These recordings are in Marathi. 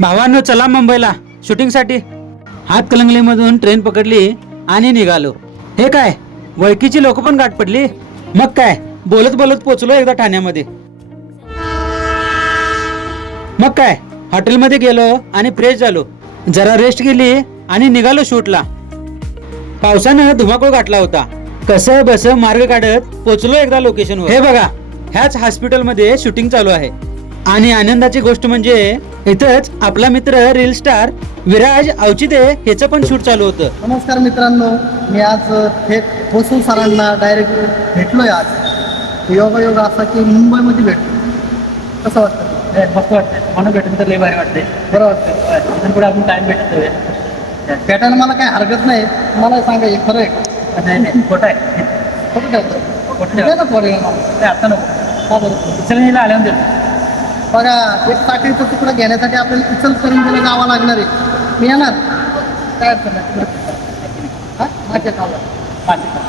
भावांनो चला मुंबईला शूटिंगसाठी. हातकणंगलेमधून ट्रेन पकडली आणि निघालो. हे काय वळकीची लोक पण गाठ पडली. मग काय बोलत बोलत पोचलो एकदा ठाण्यामध्ये. मग काय हॉटेलमध्ये गेलो आणि फ्रेश झालो, जरा रेस्ट केली आणि निघालो शूटला. पावसानं धुमाकूळ गाठला होता. कसं बस मार्ग काढत पोचलो एकदा लोकेशनवर. हे बघा ह्याच हॉस्पिटलमध्ये शूटिंग चालू आहे. आणि आनंदाची गोष्ट म्हणजे इथंच आपला मित्र रील स्टार विराज अवचिते ह्याचं पण शूट चालू होतं. नमस्कार मित्रांनो, मी आज थेट बसू सरांना डायरेक्ट भेटलोय. आज योगायोग असा की मुंबईमध्ये भेटलो. कसं वाटतं? मस्त वाटतं, म्हणून भेटून तर लय भारी वाटते. बरं वाटतं. इथून पुढे आपण टाइम भेटतोय. भेटायला मला काही हरकत नाही. मला सांगा हे खरं आहे का? नाही नाही खोटं आहे. खोटं ठेवतो. खोटं द्या ना पोरीला मला. ते आता नको. का बरं? इचलकरंजीला आल्यावर देतो. बघा एक साखरेचा तुकडा घेण्यासाठी आपल्याला इचलकरंजीला जावं लागणार आहे. मी येणार काय अडचण नाही. हा मासे खावा. मासे खा.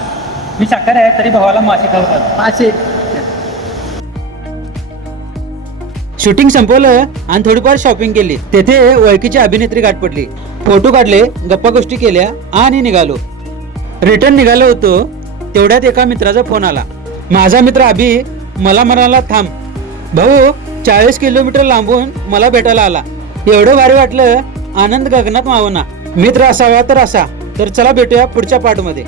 मी शाकाहारी आहे तरी भावाला मासे खाऊ घाल. मासे. शूटिंग संपवलं आणि थोडीफार शॉपिंग केली. तेथे ओळखीची अभिनेत्री गाठ पडली. फोटो काढले, गप्पा गोष्टी केल्या आणि निघालो. रिटर्न निघालो होतो तेवढ्यात एका मित्राचा फोन आला. माझा मित्र अभि मला म्हणाला थांब भाऊ, 40 किलोमीटर लांबून मला भेटायला आला. एवढं भारी वाटलं, आनंद गगनात मावना. मित्र असावा तर असा. तर चला भेटूया पुढच्या पार्ट मध्ये.